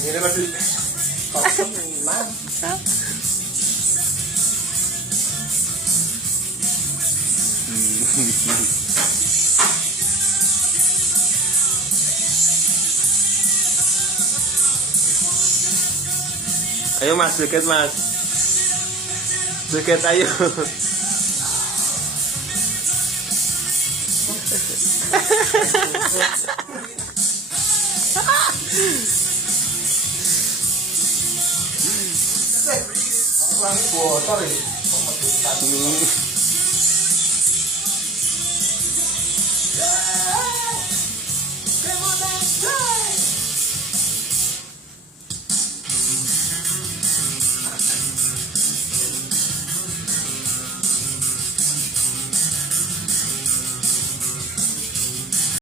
Ini masih kosong mantap. Ayo mas, deket mas, deket ayo. Orang bocor ini, kok medusan.